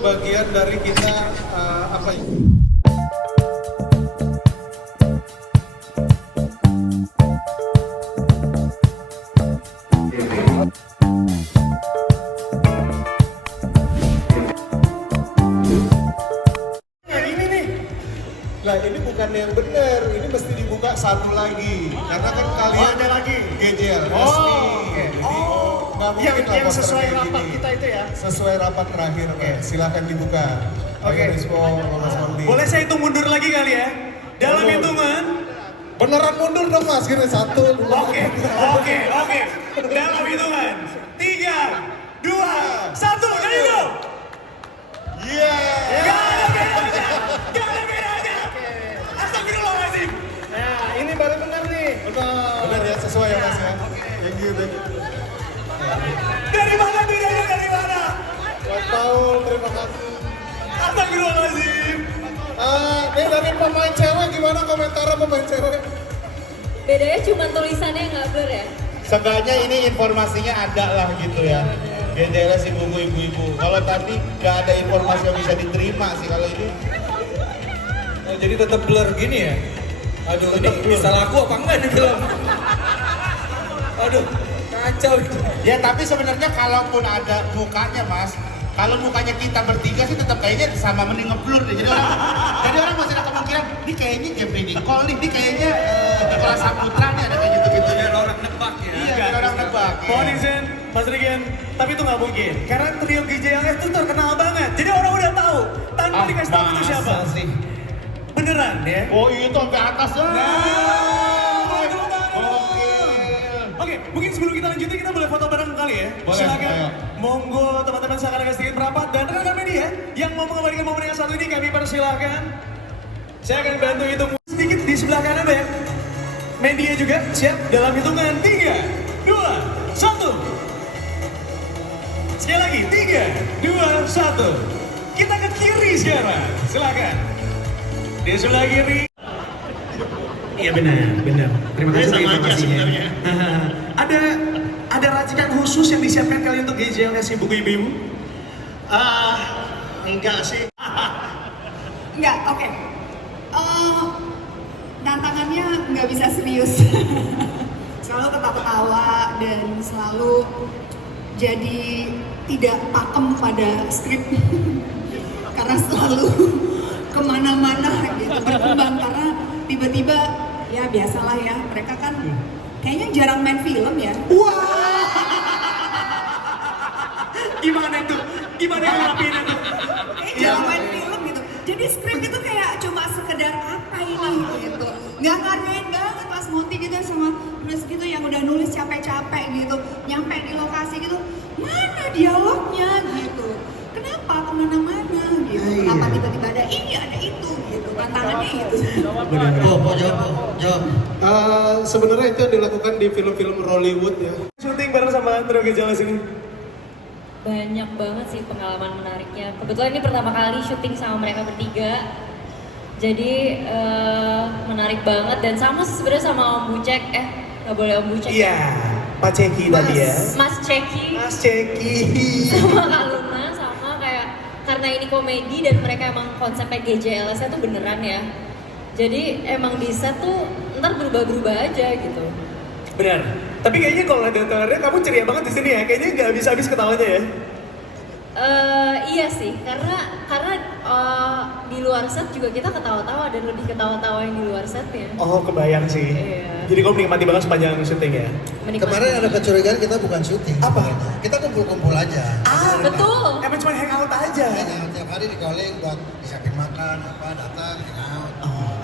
bagian dari kita apa ya? Nah ini bukan yang benar, ini mesti dibuka satu lagi karena kan kalian ada lagi GJL resmi. oke. Nggak mungkin lah yang poster sesuai kayak rapat gini. kita itu ya. Sesuai rapat terakhir, silakan dibuka. Oke. Rispo, Mas Mondi. Boleh saya hitung mundur lagi kali ya? Dalam Boleh. hitungan. Beneran mundur dong Mas, kira satu. Oke. Dalam hitungan 3, 2, 1, there you go. Iya. Gak ada bedanya. Astagfirullahaladzim. Nah, ini baru benar nih. Benar ya, sesuai ya Mas ya. Thank you. Dari mana bedanya dari mana? Mas Paul, terima kasih. Astagfirullahaladzim. Ini dari pemain cewek, gimana komentar pemain cewek? Bedanya cuma tulisannya nggak blur ya? Seenggaknya ini informasinya ada lah gitu ya. GJL si buku ibu-ibu. Kalau tadi nggak ada informasi yang bisa diterima sih kalau ini. Oh, jadi tetap blur gini ya? Aduh, ini bisa laku apa enggak nih film? Aduh, kacau itu. Ya tapi sebenarnya kalaupun ada mukanya Mas, kalau mukanya kita bertiga sih tetap kayaknya sama mending ngeblur deh. Jadi orang masih ada kemungkinan, ini kayaknya Jeffrey Nicole nih, ini kayaknya Nicholas Saputra nih ada kayak gitu-gitu. Biar orang nebak ya. Iya, biar orang nebak. Mohon izin, Mas Regen, tapi itu nggak mungkin. Karena trio GJLS itu terkenal banget. Jadi orang udah tahu tanpa dikasih tahu itu siapa. Masa sih? Beneran ya? Oh itu sampai atas ya. Oke, mungkin sebelum kita lanjutin kita boleh foto bareng kali ya. Boleh, Silakan. ayo. Monggo teman-teman silakan agak sedikit merapat dan rekan media yang mau mengembalikan momen yang satu ini kami persilahkan. Saya akan bantu hitung sedikit di sebelah kanan ya. Media juga siap dalam hitungan 3, 2, 1. Sekali lagi 3, 2, 1. Kita ke kiri sekarang. Silakan. Di sebelah kiri. Iya benar. Terima kasih sama aja informasinya. sebenarnya. Ada racikan khusus yang disiapkan kali untuk GJLS buku ibu-ibu? Enggak sih. Enggak, oke. Tantangannya nggak bisa serius. Selalu ketawa-ketawa dan selalu jadi tidak pakem pada skrip. Karena selalu kemana-mana gitu, berkembang karena tiba-tiba ya biasalah ya, mereka kan kayaknya jarang main film ya. Gimana itu? Gimana yang ngelakuin itu? Jarang main film gitu. Jadi skrip itu kayak cuma sekedar apa ini gitu. Nggak ngargain banget Mas Monty gitu sama terus gitu yang udah nulis capek-capek gitu. Nyampe di lokasi gitu, mana dialognya gitu. Kenapa kemana-mana gitu. Kenapa tiba-tiba ada ini ada itu gitu. Tantangannya itu. Jawab. Sebenarnya itu yang dilakukan di film-film Hollywood ya. Syuting bareng sama trio GJLS ini. Banyak banget sih pengalaman menariknya. Kebetulan ini pertama kali syuting sama mereka bertiga. Jadi menarik banget dan sama sih sebenarnya sama Om Bucek. Nggak boleh Om Bucek. Iya, Pak Ceki tadi ya. Mas Ceki. Mas Ceki. Sama Kak Luna sama kayak karena ini komedi dan mereka emang konsepnya GJLS-nya tuh beneran ya. Jadi emang di set tuh ntar berubah-berubah aja gitu. Benar. Tapi kayaknya kalau ada trailernya kamu ceria banget di sini ya. Kayaknya nggak habis-habis ketawanya ya. Iya sih, karena di luar set juga kita ketawa-tawa dan lebih ketawa-tawa yang di luar setnya. Oh, kebayang sih. Iya. Jadi kamu menikmati banget sepanjang syuting ya. Menikmati. Kemarin ada kecurigaan kita bukan syuting. Apa? Kita kumpul-kumpul aja. Betul. Emang cuma hangout aja. Ya, tiap hari di calling buat disiapin makan, apa datang, hangout.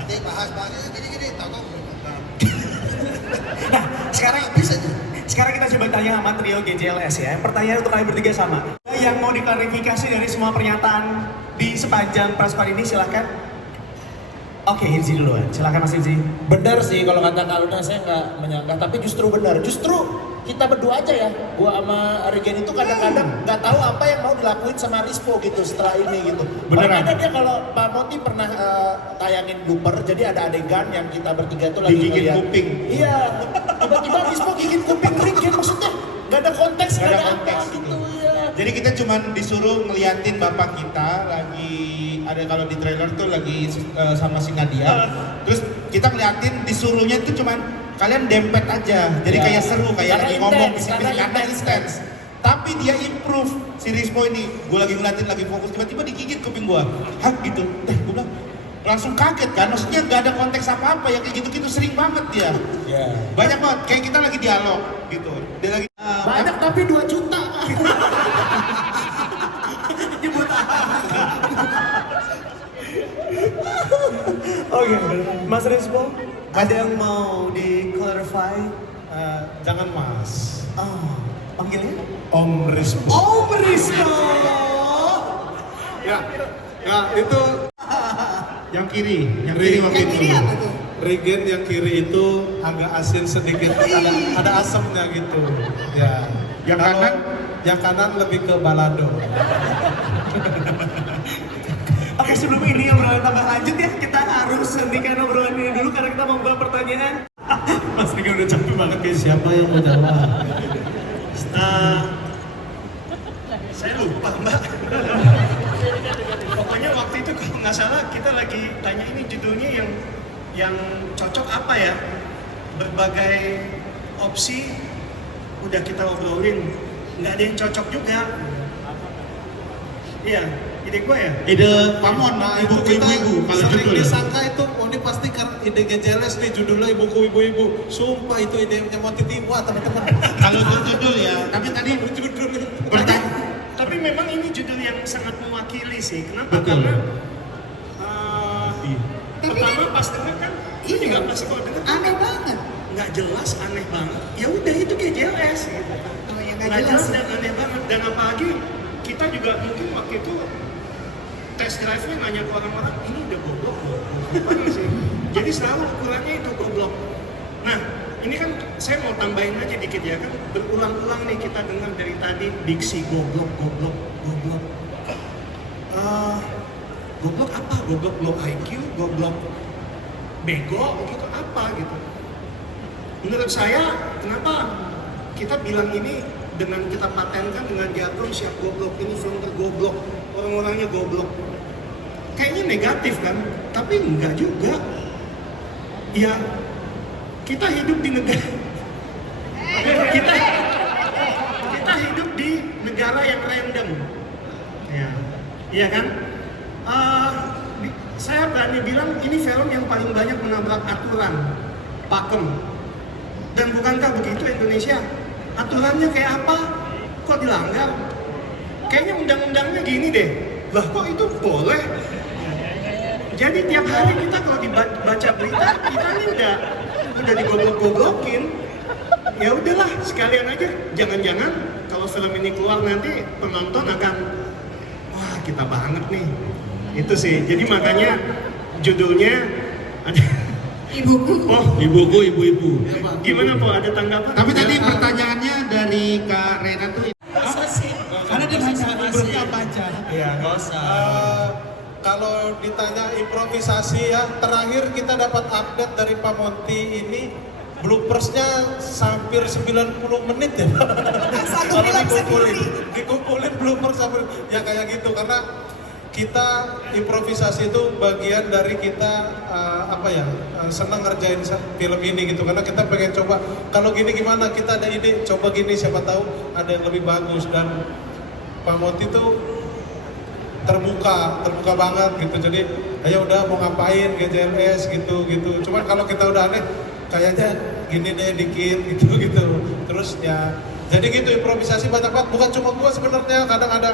Nanti bahas gini-gini, tahu Nah, sekarang bisa aja. Sekarang kita coba tanya sama trio GJLS ya. Pertanyaan untuk kalian bertiga sama. Yang mau diklarifikasi dari semua pernyataan di sepanjang press call ini silahkan. Oke, Hirzi duluan. Silahkan Mas Hirzi. Benar sih kalau kata Kak Luna saya nggak menyangka, tapi justru benar. Justru kita berdua aja ya, gua sama Regen itu kadang-kadang nggak tahu apa yang mau dilakuin sama Rispo gitu setelah ini gitu. Beneran? Ada dia kalau Pak Moti pernah tayangin blooper, jadi ada adegan yang kita bertiga tuh lagi Digigit ngeliat. kuping. Iya, tiba-tiba Rispo gigit kuping Regen, maksudnya nggak ada konteks, nggak ada apa gitu ya. Jadi kita cuman disuruh ngeliatin bapak kita lagi ada kalau di trailer tuh lagi sama si Nadia. Terus kita ngeliatin disuruhnya tuh cuman kalian dempet aja. Jadi kayak seru kayak Karena lagi ngomong intens, bisik-bisik karena intens. Tapi dia improve si Rispo ini. Gue lagi ngeliatin lagi fokus tiba-tiba digigit kuping gue. Hah gitu. Gue bilang langsung kaget kan. Maksudnya nggak ada konteks apa-apa ya kayak gitu-gitu sering banget dia. Ya. Banyak banget kayak kita lagi dialog gitu. Dia lagi Banyak tapi 2 juta. Oke, Mas Rispo, ada yang mau di-clarify? Jangan Mas. Panggilnya? Om Rispo. Om Rispo! Ya, itu yang kiri Yang kiri apa tuh? Regen yang kiri itu agak asin sedikit, ada asamnya gitu. Ya. Yang Kalau kanan? Yang kanan lebih ke balado. Oke, sebelum ini obrolan tambah lanjut ya, kita harus hentikan obrolan ini dulu karena kita mau buat pertanyaan. Mas Rega udah capek banget guys. Siapa yang mau jawab? Saya lupa mbak. Pokoknya waktu itu kalau nggak salah kita lagi tanya ini judulnya yang cocok apa ya? Berbagai opsi udah kita obrolin, nggak ada yang cocok juga. Iya, ide gue ya. ide Pamon ibu-ibu kalau sering judul. disangka itu, oh ini pasti kan ide GJLS nih judulnya ibuku ibu-ibu. Sumpah itu idenya mau Tiwa teman-teman. Kalau judul ya, tapi tadi Judul bertanya. Tapi memang ini judul yang sangat mewakili sih. Kenapa? Betul. Karena pertama pas denger kan, lu juga pasti kalau denger kan Aneh banget. nggak jelas, aneh banget. Ya udah itu GJLS gitu. Oh ya Nggak nggak jelas jelas. dan aneh banget. Dan apalagi kita juga mungkin waktu itu test drive-nya nanya ke orang-orang, ini udah goblok loh. Apaan sih? Jadi selalu ukurannya itu goblok. Nah, ini kan saya mau tambahin aja dikit ya kan berulang-ulang nih kita dengar dari tadi diksi goblok. Goblok apa? Goblok low IQ, goblok bego gitu apa gitu. Menurut saya kenapa kita bilang ini dengan kita patenkan dengan jargon siap goblok, ini film tergoblok, orang-orangnya goblok. Kayaknya negatif kan, tapi enggak juga. Ya, kita hidup di negara kita hidup di negara yang random. Ya, iya kan? Saya berani bilang ini film yang paling banyak menabrak aturan, pakem. Dan bukankah begitu Indonesia? Aturannya kayak apa? Kok dilanggar? Kayaknya undang-undangnya gini deh. Lah kok itu boleh? Jadi tiap hari kita kalau dibaca berita, kita ini udah digoblok-goblokin. Ya udahlah, sekalian aja. Jangan-jangan kalau film ini keluar nanti penonton akan wah kita banget nih. Itu sih. Jadi makanya judulnya ada Ibuku. oh Ibuku ibu-ibu. gimana po ada tanggapan? Tapi tadi pertanyaannya dari Kak Rena tuh Karena dia baca. Iya, nggak usah. Kalau ditanya improvisasi ya, terakhir kita dapat update dari Pak Monty ini bloopersnya hampir 90 menit ya. Satu Kalau film dikumpulin bloopers sampai ya kayak gitu karena kita improvisasi itu bagian dari kita senang ngerjain film ini gitu karena kita pengen coba kalau gini gimana kita ada ide coba gini siapa tahu ada yang lebih bagus dan Pak Monty tuh terbuka banget gitu jadi ayo udah mau ngapain GJLS gitu cuman kalau kita udah aneh kayaknya gini deh dikit gitu terus ya jadi gitu improvisasi banyak banget bukan cuma gua sebenarnya kadang ada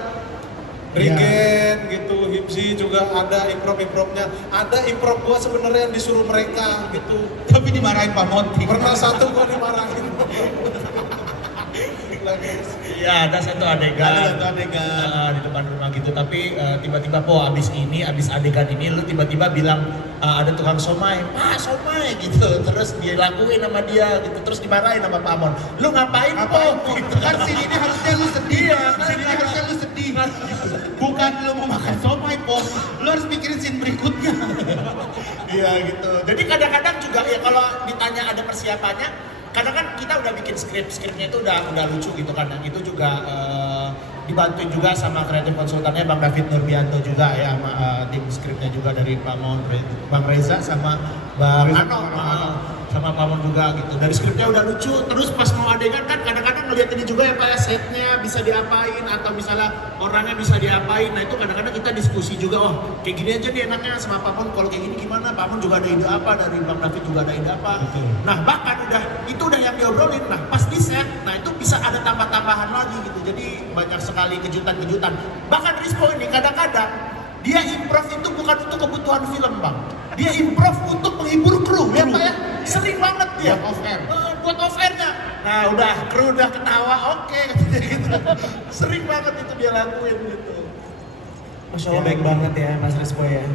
Regen gitu, Hipsi juga ada improvnya. Ada improv gua sebenarnya yang disuruh mereka gitu. tapi dimarahin Pak Monty. Pernah satu gua dimarahin. Iya, ada satu adegan. Ada satu adegan. Di depan rumah gitu. Tapi tiba-tiba abis adegan ini lu tiba-tiba bilang ada tukang somai, Pak somai gitu. Terus dilakuin sama dia gitu. Terus dimarahin sama Pak Amon. Lu ngapain Po? Gitu kan sini ini harusnya lu sedih ya. Sini harusnya lu sedih. Bukan lu mau makan somai po. Lu harus mikirin scene berikutnya. Iya gitu. Jadi kadang-kadang juga ya kalau ditanya ada persiapannya, kadang kan kita udah bikin skripnya itu udah lucu gitu kan. Yang itu juga dibantu juga sama kreatif konsultannya Bang David Nurbianto juga ya, sama tim skripnya juga dari Pak Mon, Bang Reza sama Bang Ano, sama Pak Mon juga gitu. Dari skripnya udah lucu, terus pas mau adegan kan kadang-kadang ngeliat ini juga ya Pak ya, setnya bisa diapain atau misalnya orangnya bisa diapain. Nah itu kadang-kadang kita diskusi juga, oh kayak gini aja nih enaknya sama Pak Mon, kalau kayak gini gimana? Pak Mon juga ada ide apa, dari Bang David juga ada ide apa. Nah bahkan itu udah yang diobrolin, nah pas di set, nah itu bisa ada tambah-tambahan lagi gitu. Jadi banyak sekali kejutan-kejutan. Bahkan Rizpo ini kadang-kadang dia improv itu bukan untuk kebutuhan film Bang. Dia improv untuk menghibur kru, ya Pak ya. Sering banget dia. Buat off air. Buat off airnya. Nah udah, kru udah ketawa, oke. Gitu. Sering banget itu dia lakuin gitu. Masya Allah baik banget ya Mas Rizpo ya.